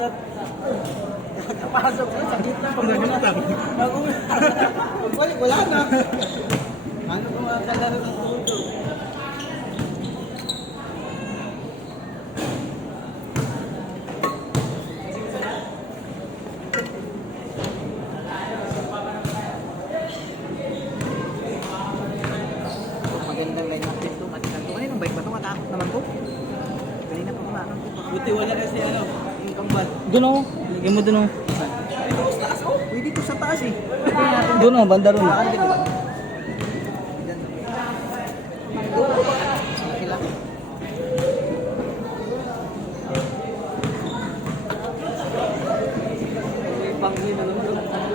Nakapasok ko, sakit na. Pagbalik, wala na. Ano kung mga kalaro ng tuto? Magandang line up dito. Matigal to. Kanina, bike ba ito? Matakot naman to. Kanina pa kumakang to. Buti wala kasi ano, yung kambat. Doon o. Lagyan mo doon o. Ito, sa taas oh. Pwede to sa taas eh. Doon o, banda ron. Baka dito ba? Okay lang.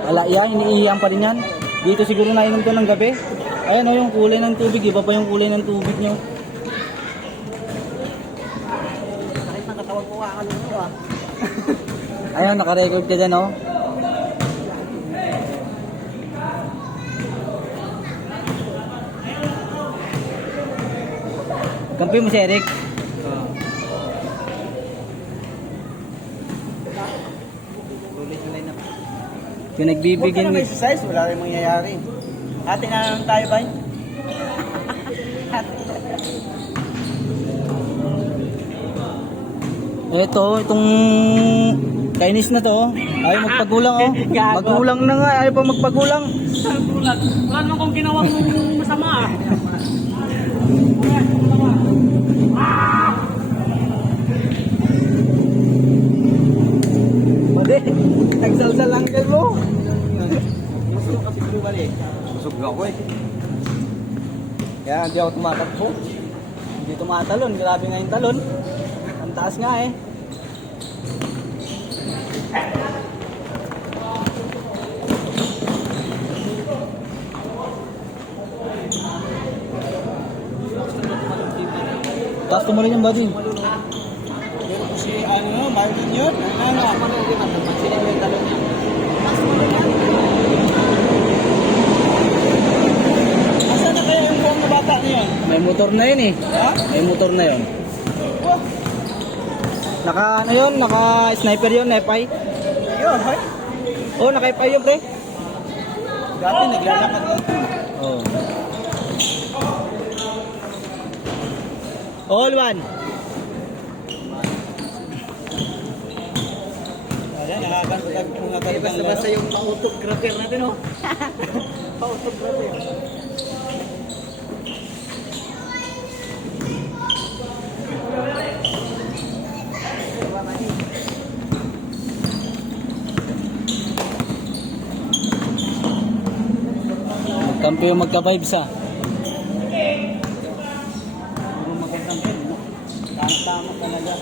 Ala, yan, iniiyan pa rin yan. Dito siguro nainom to ng gabi. Ayan o, yung kulay ng tubig. Iba pa yung kulay ng tubig nyo. Kahit ng katawan ko kakalong ito ah. Ayan, nakarecord ka dyan o. Kampi mo si Eric. Ulit yung line up. Pinagbibigyan Huwag ka na mo. exercise, wala rin mangyayari. Ate na lang tayo ba? Itong Chinese na to. Ayaw magpagulang oh. Magulang na nga, ayaw pa magpagulang. Gulat. Wala naman kung ginawa mong masama ah. Mali, nagsalsal lang kayo mo. Gusto kasi bumalik. Busog ako eh. Kaya hindi ako tumatakbo. Hindi tumatalon, grabe nga yung talon. Ang taas nga eh. Taas tumalon yung body. Pero kung si ano, Marvin yun, ano, Sila yung talon niya. asa na kaya yung buong na bata niya? May motor na yun eh. Ha? May motor na yun. Wah, Naka ano yun? Naka sniper yun, FI. yun, hay. Oh, naka FI yun pre. Dati naglalakad lang. Oh. All one. Ayan, nakakantag mga kayo. Basta-basta yung pa-autographer natin oh. Pa-autography. Magkampi yung magka-vibes ah. Puro magandang head, no? Tama talaga.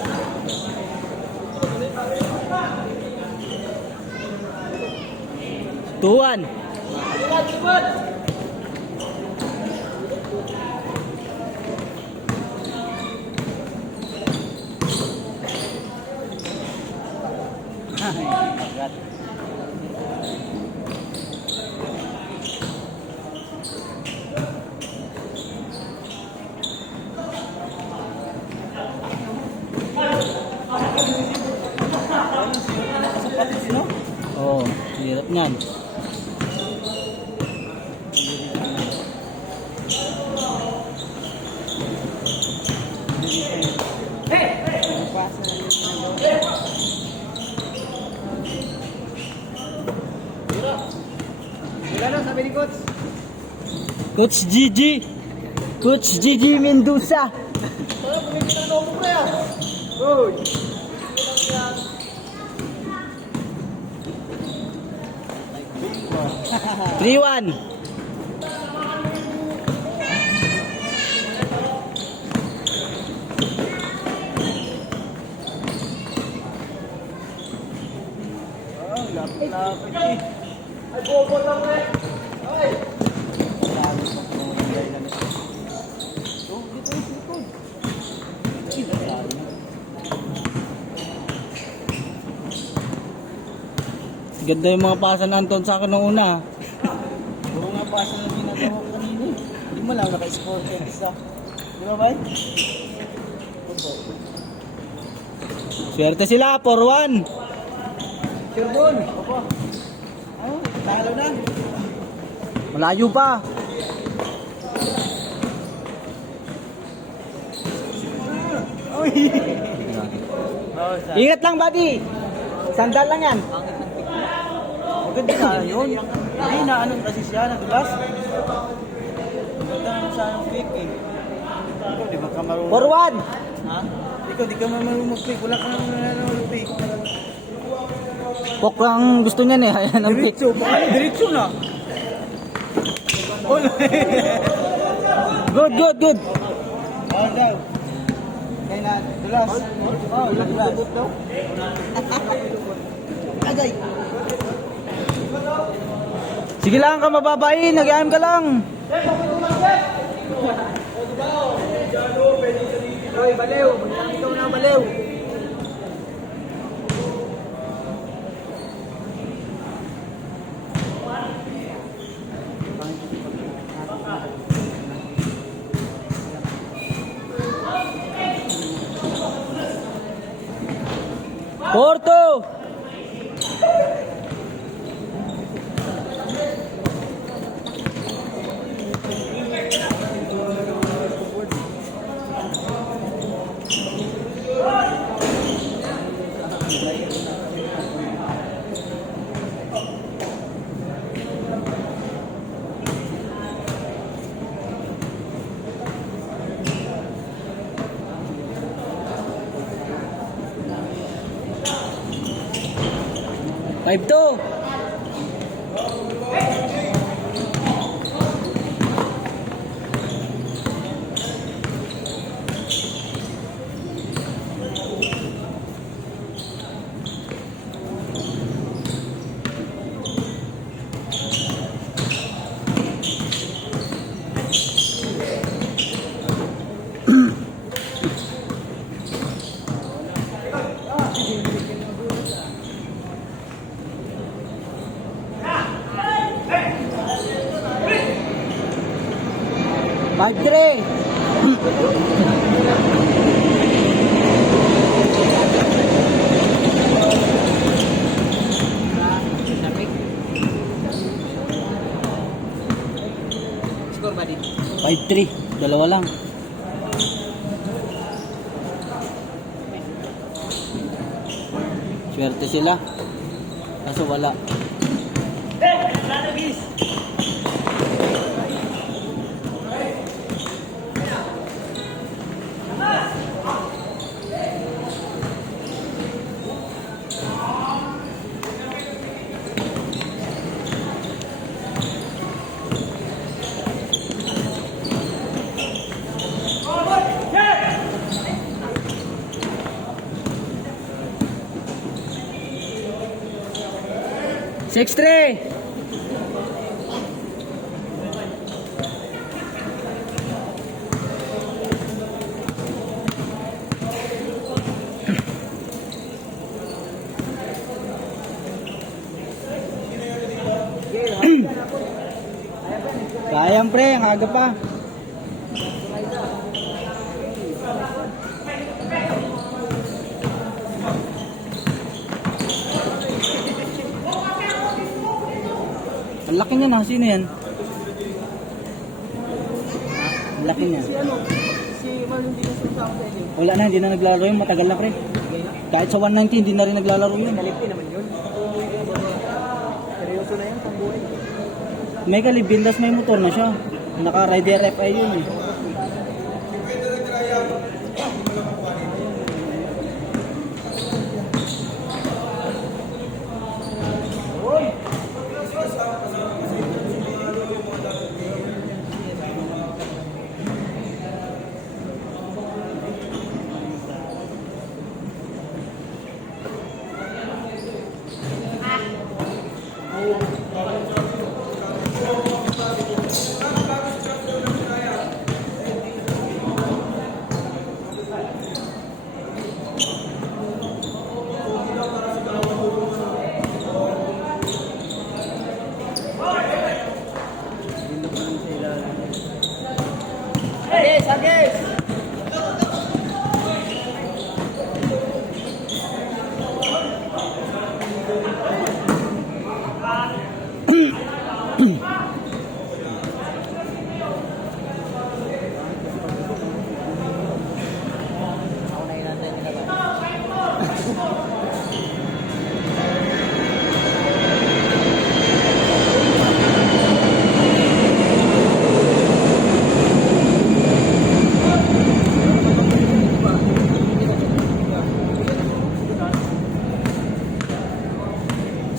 Tuwan. Sapatis, no? Oh, hirap niyan. Wala na, sabi ni Coach. Coach Gigi. Coach Gigi Mendoza. Uy! 3-1. Oh, lapit-lapit eh. Ay, bobo lang eh. Ay! Marami pa po mga nangyay na nito. So, dito yung likod. Ganda yung mga pasa na Anton sa akin nung una. Puro nga pa sa ginagawa ko kanina eh. Hindi mo lang naka-score ka isa. Di ba, Bay? Opo. Swerte sila, 4-1. Sure doon. Opo. Oh, talo na. Malayo pa. Uy! Ingat lang, buddy. Sandal lang yan. Maganda na yun. Hindi na ano kasi siya, nadulas. Maganda na siya yung pick eh. Ikaw, di ba ka marunong? Forward. Ha? Ikaw, di ka marunong mag-pick. Wala ka naman mag-pick. Pok ang gusto niyan eh. Ayan ang pick. Diretso, baka diretso na. Wala. Good, good, good. Bawal daw. Kaya na, dulas. Oh, dulas. Agay. Sige lang ka mababain. Nag-aim ka lang. Roy, baliw. Ikaw na baliw. Porto. Five to. Five three. Score ba din? 5-3. Dalawa lang. Swerte sila. Kaso wala. Six three. Sayang pre, ang aga pa. Ang laki niya na, sino yan? Ang laki niya. Si Mal hindi na sasama sa inyo. Wala na, hindi na naglalaro yun, matagal na pre. Kahit sa 190, hindi na rin naglalaro yun. Kalipin naman yun. Seryoso na yan, pambuhay. May kalibindas, may motor na siya. Naka-rider FI yun eh.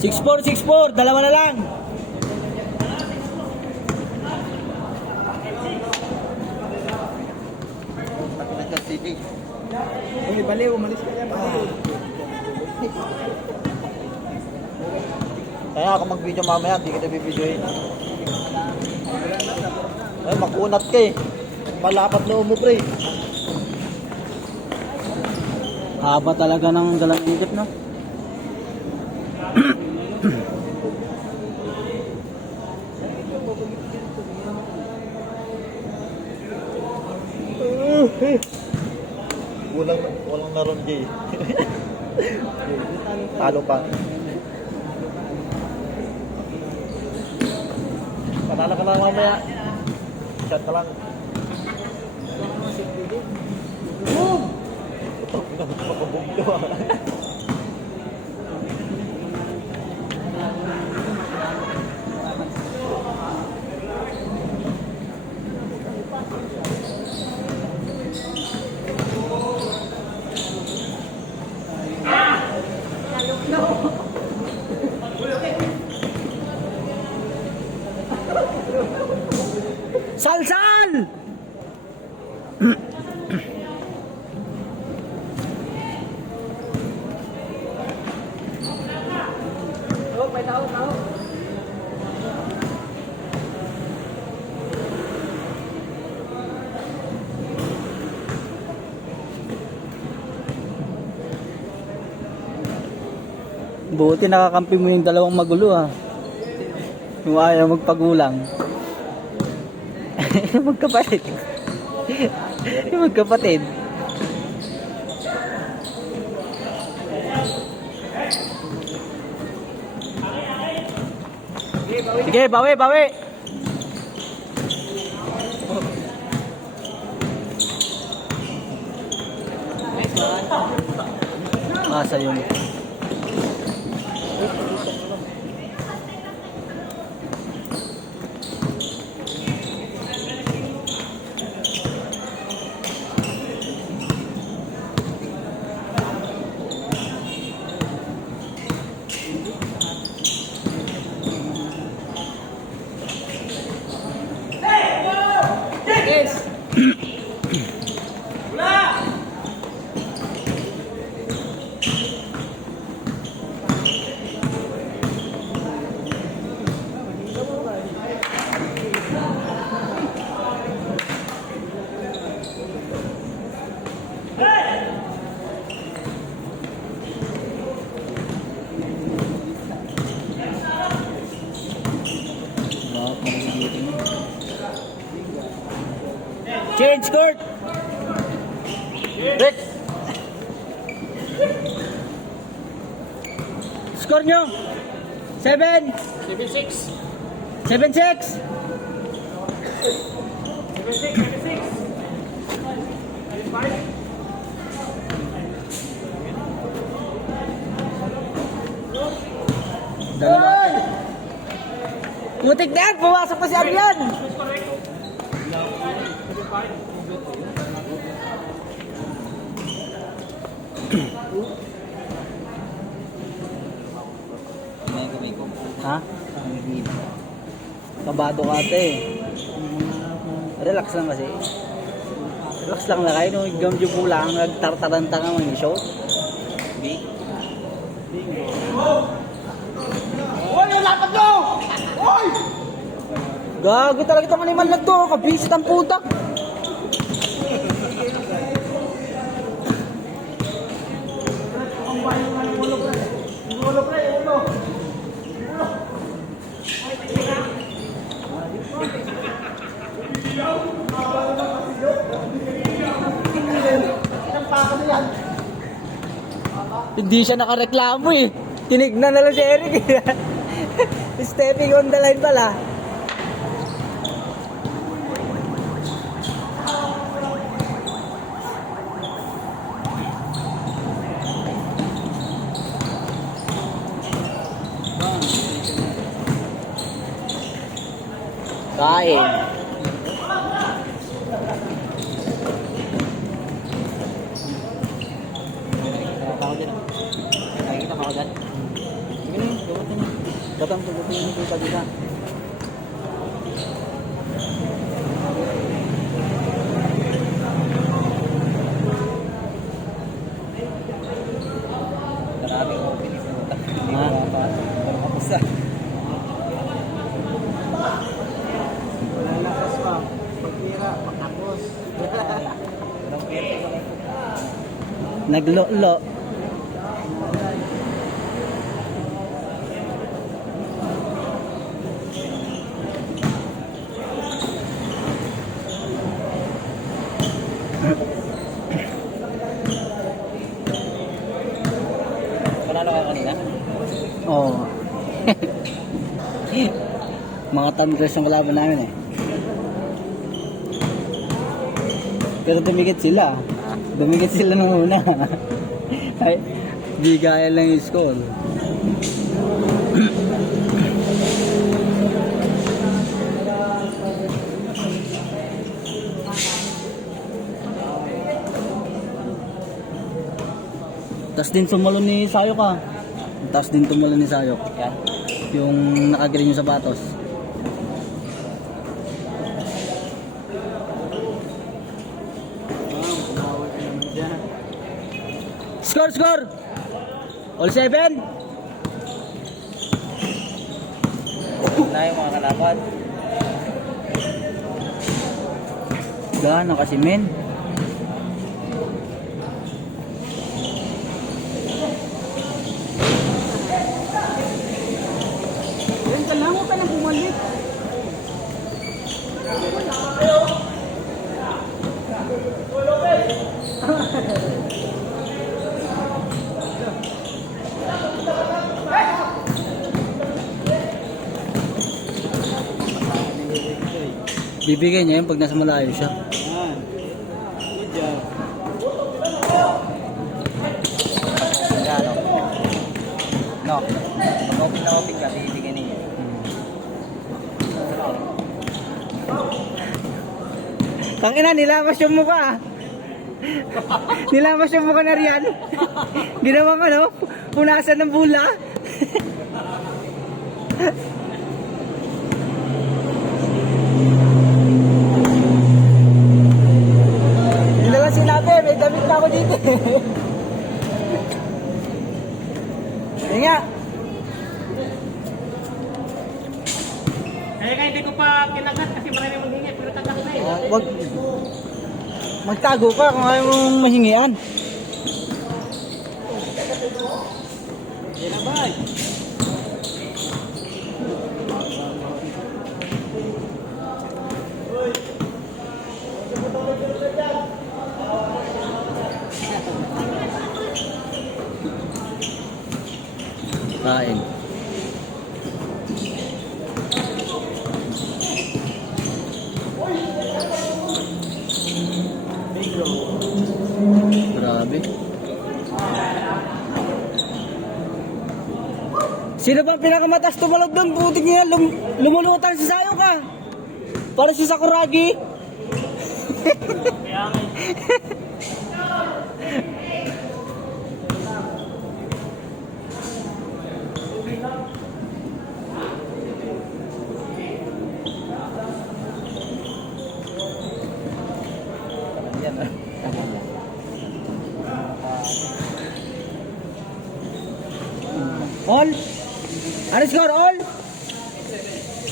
6-4, 6-4. Dalawa na lang. Kansas City. Uy, baliw, umalis ka yan, baliw. Kaya ako mag-video mamaya, hindi kita bibidyoin. Ay, makunat ka eh. Malapat na mo, pre. Haba talaga ng dalang Egypt, no? Walang naroon, Jay. Talo pa. Patala ka lang mamaya. Shot ka lang. Boom! Makaboom ka ba? Salsal! Buti nakakampi mo yung dalawang magulo ah. Yung ayaw magpagulang. Magkapatid. Yung magkapatid. Sige, bawi, bawi. Asa yung change court. Rick. Score nyo. 7. 7-6. 7-6. 7-6. Dalawa. Putik na yan. Pumasok pa si Adrian. Ha? Kabado ka ate. Relax lang kasi. Relax lang na kayo. No? Gamdyo po lang. Nagtartaranta nga mga show. Okay? Hoy, yung lapad nyo! Hoy! Gago talaga ito maniman lang to. Kabisit ang putak. Hindi siya nakareklamo eh. Tinignan na lang si Eric eh. Stepping on the line pala. Kain. Nakikita ko dyan. Sige na, gawin. Batang tubutin ni Kuya Dita. Marami ko piniputa. Hindi Ha? ko pero kapos na. Lalakas pa. Pagkira, pagkapos. Walang pwede ko lang. Naglolo. Panalo ka kanina? Oo. Mga thunders ang kalaban namin eh. Pero dumikit sila. Dumikit sila nung una. Ay, di gaya lang yung score. Tas din sumalo ni Sayok ah. Tas din tumalo ni Sayok. Yan. Yung nakagreen yung sapatos. Bawal ka naman dyan. Score, score! All 7? Na yung mga kalaban. Gano'n kasi men. Yan ka lang, huwag ka nang bumalik. Bibigyan niya yun pag nasa malayo siya. Yan. Good job. Gano? No. Pag-open na open ka, bibigyan niya. Tangina, nilamas yung mukha. Nilamas yung mukha na riyan. Ginawang ano, punasan ng bula. Hindi lang sinabi, may damit pa ako dito. Hindi nga. Kaya nga hindi ko pa kinagat kasi marami manghingi. Pero tagat na eh. Wag. Magtago ka kung ayaw mong mahingian. Yan na ba? Kain. Grabe. Sino bang pinakamatas tumalog doon? Buti niya, lumulutang si Sayo ka. Para si Sakuragi. Kaya nga Yan. All? Ano score? All?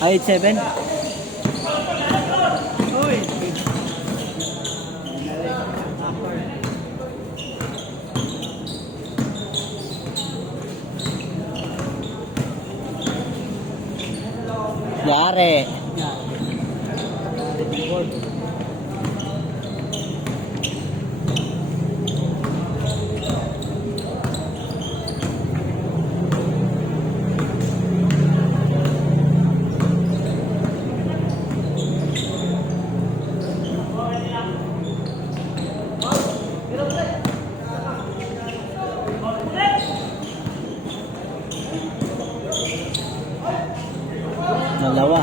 Ay, 8-7. Uy! Yari. Dalawa.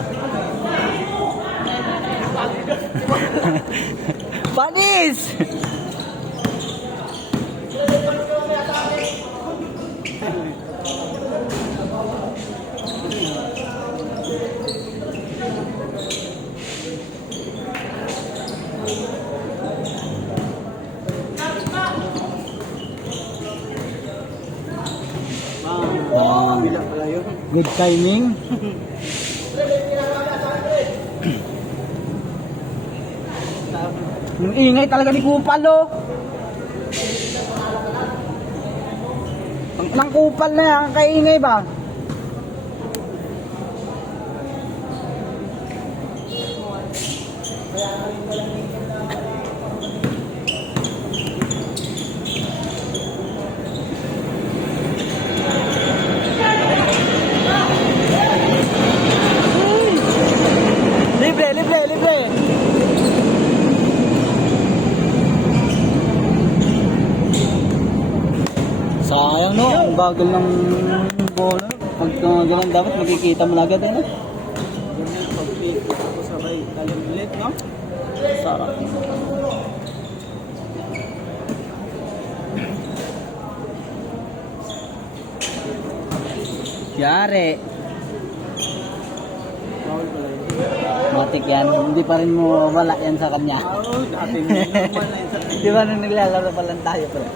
Bila pala yun. Good timing. Yung ingay talaga ni Kupal, oh. Ang Kupal na yan, kaingay ba? Libre, libre, libre. Sayang, no? Ang bagal ng bola. Pag ganun dapat makikita mo na agad, ano? Ganyan, pag-play ko sabay talim ulit, no? Sarap. Yari. Bawal pala yun. Matik yan. Hindi pa rin mo wala yan sa kanya. Oo, dati naman na yun sa Di ba nung naglalaro pa lang tayo pala?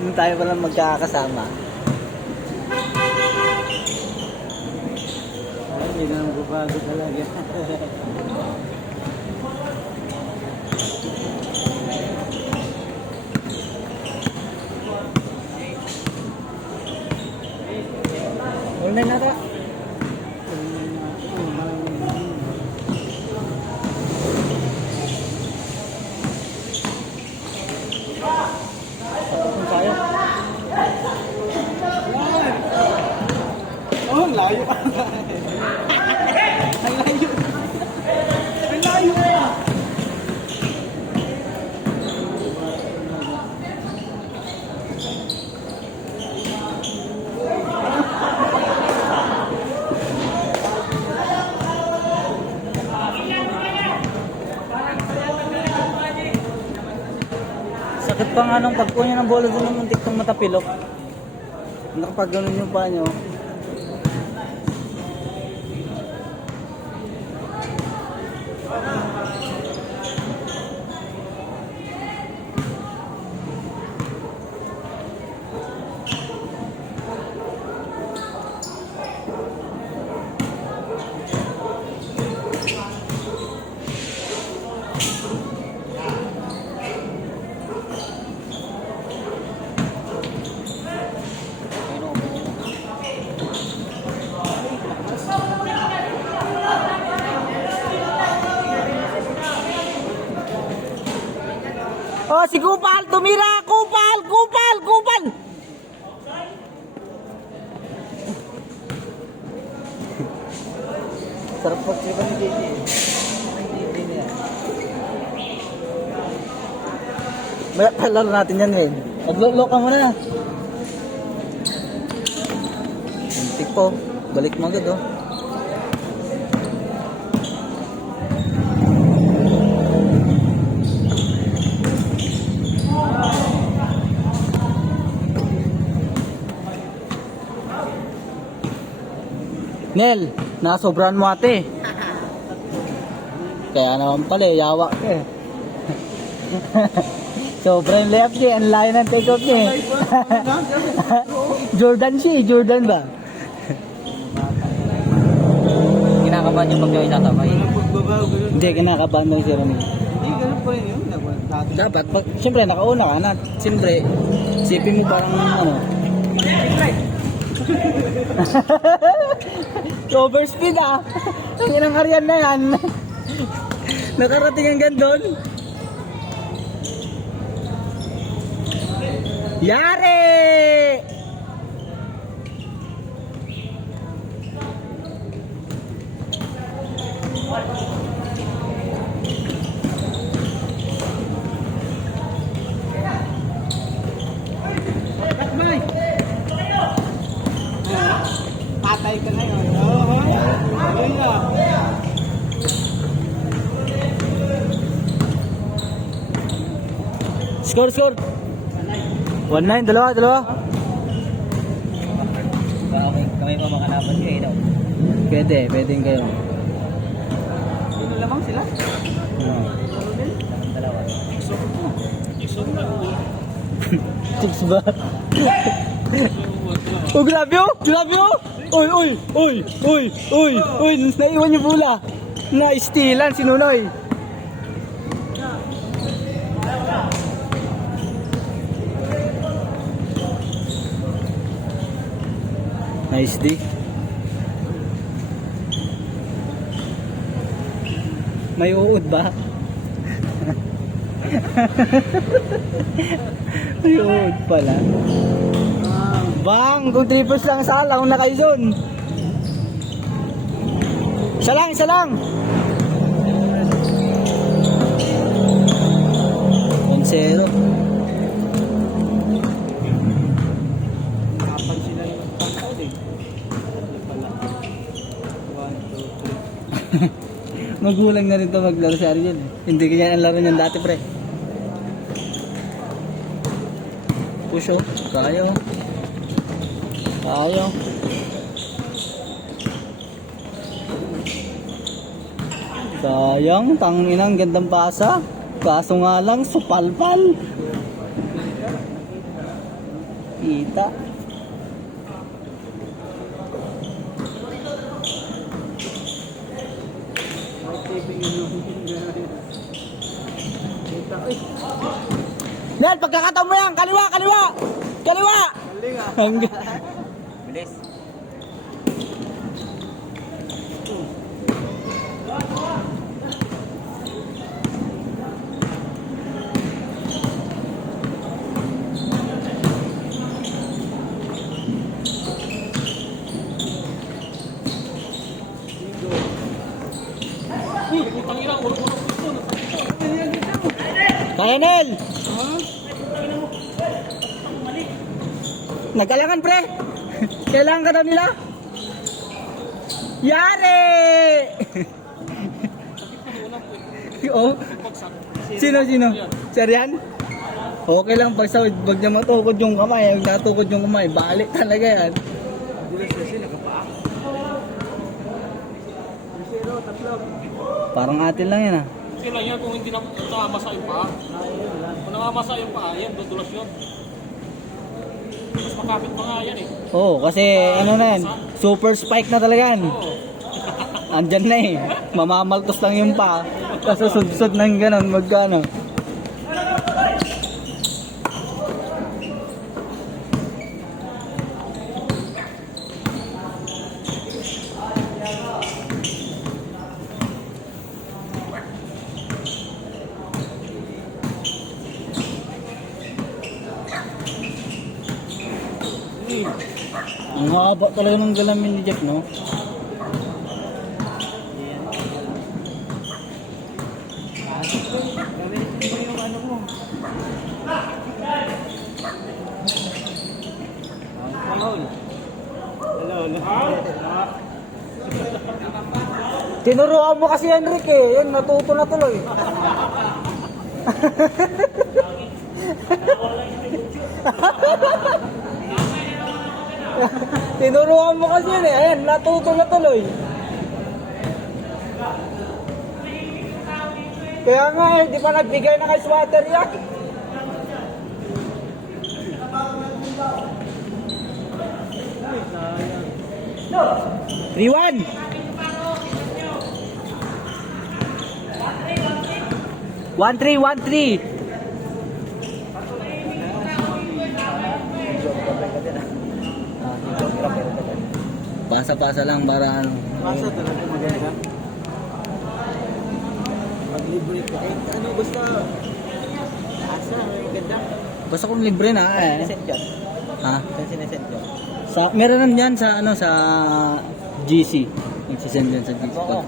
Nung tayo pa lang magkakasama. hindi na magbabago talaga. Online na ito. Kung tayo. Oh, ang layo ka. Ang layo. Ang layo ka. Sakit pa nga nung pagkunya ng bola doon ng muntik tong matapilok. Nakapag ganun yung paa nyo. Oh, si Kupal! Tumira! Kupal! Kupal! Kupal! Sarap pag-sipa ni JJ. JJ niya. Maya palaro natin yan, men. Maglolo ka muna. Muntik po. Balik mo agad, oh. Nel, nasobrahan mo ate. Kaya naman pala, yawa ka eh. Sobrang left niya, ang layo ng take off niya eh. Jordan siya eh, Jordan ba? Kinakabahan yung pag yung itatabay. Pagbabago yun. Hindi, kinakabahan mo si Ronnie. Hindi, ganun pa rin yun. Dati. Dapat, pag, siyempre nakauna ka na. Siyempre, isipin mo parang ano. Overspeed ah. Ang inang Arian na yan. Nakarating hanggang doon. Yari! Patay ka ngayon. Oo. Ayun na. Score, score. 1-9, dalawa. Kamay pa makanapan niya eh. No? Pwedeng kayo. Sino lamang sila? Dalawa. Tips ba? Oh, grabe oh! Grabe oh! Uy, uy, uy, uy, uy, uy, naiwan yung bola. Na-stealan si Nunoy. Nice D. May uod ba? May uod pala. Bang! Kung triples lang sa alaw na kayo dun. Isa lang, isa lang! 1-0. Kapan sila yung pangkod eh. Pala. 1, 2, 3. Magulang na rin to maglaro si Ariel. Hindi kaya ang laro niyan dati, pre. Push oh. Kaya oh. Kaya. Sayang, tanginang gandang pasa. Kaso nga lang, supalpal. Kita. Nel, pagkakataon mo yan, kaliwa, kaliwa! Kaliwa! Hanggang. Bilis. Kaya Nel! Nagalangan pre! Kailangan ka daw nila? Yari! Oh. Sino? Si Arian? Okay lang pag sa wag niya matukod yung kamay. Pag natukod yung kamay, balik talaga yan. Parang atin lang yan ah. Sila yan kung hindi namamasa yung paa. Kung namamasa yung paa, yan, dudulas yun. Mas makapit pa nga yan eh. Oo, kasi ano na yan, super spike na talaga yan. Oo. Andyan na eh, mamamaltos lang yung pa. Kasusud-sud ng gano'n, magkano. Ang haba talaga ng galamin ni Jack, no? Tinuruan mo kasi Enrique eh. Yan, natuto na tuloy. Tinuruan mo kasi yan eh. Ayan, natuto na tuloy. Kaya nga eh, di pa nagbigay na kay swatter yan. No. 3-1. 1-3. Pasa-pasa lang para ano. Masa talaga maganda. Mag-libre ka. Ano basta asa, maganda. Basta kung libre na eh. Sinesend ka? Ha? Saan sinesend ka? Meron naman yan sa ano sa GC. Nagsisend yan sa GC. Oo.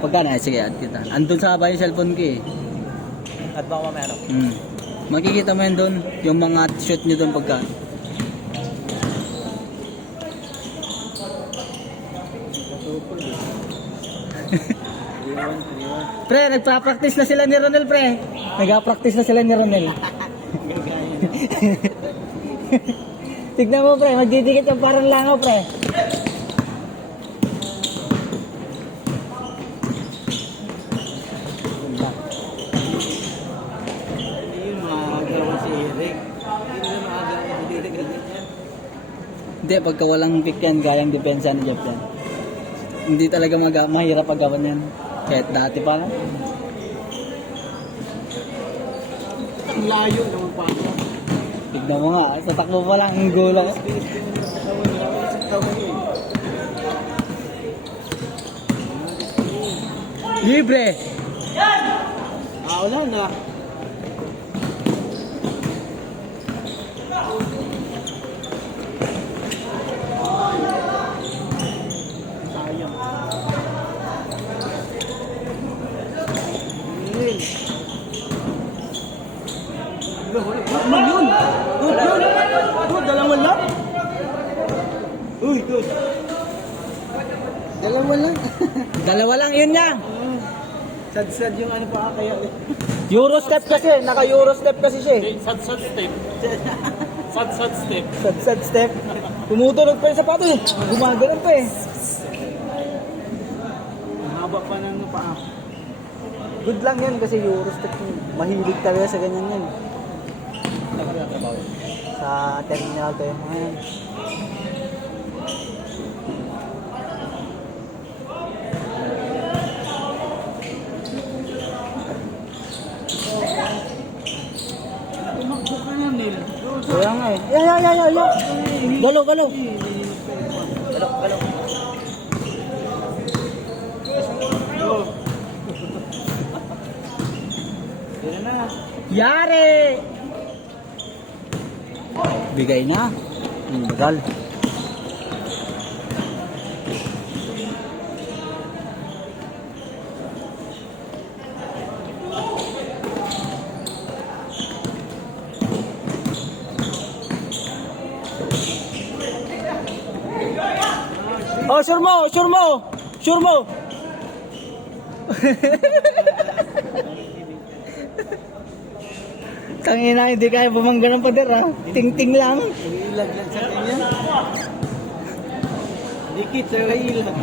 Pagka na, sige, add kita. Andun sa abay yung cellphone ko eh. At baka mamaya ano? Makikita mo yan doon, yung mga shoot nyo doon pagka. Pre, nagpa-practice na sila ni Ronel, pre. Nagpa-practice na sila ni Ronel. Tignan mo, pre, magdidikit yung parang langaw, pre. Hindi yun, magagawa si Eric. Hindi na magagawa si Eric. Hindi, pagka walang pick yan, gayang depensa ni Jeff yan. Hindi talaga mahirap paggawan yan. Kahit dati pa lang. Ang layo naman pa ako. Tignan mo nga, sa takbo pa lang, ang gulo ko. Libre! Wala na. Sayang. Ano yun? Good, good. Good, dalawa lang. Uy, good. Dalawa lang. Dalawa lang, yun niya. Sad-sad yung ano pa kaya. Eurostep kasi, naka-Eurostep kasi siya eh. Sad-sad step. Sad-sad step. Sad step. Tumutunog pa yung sapato eh. Gumagano'n pa eh. Ang haba pa ng paa. Good lang yan kasi Eurostep yun. Mahilig talaga sa ganyan yan. Sa terminal to yung mga yan. Tumakbo ka na, Neil. Kaya nga eh. Ya. Galo. Galo. Oh. Yan na. Yare! Bigay na. Bagal. Oh, sure mo. Tangina, hindi kaya bumangga ng pader ha. Ting-ting lang. Ilag lang sa kanya. Dikit sa ilag.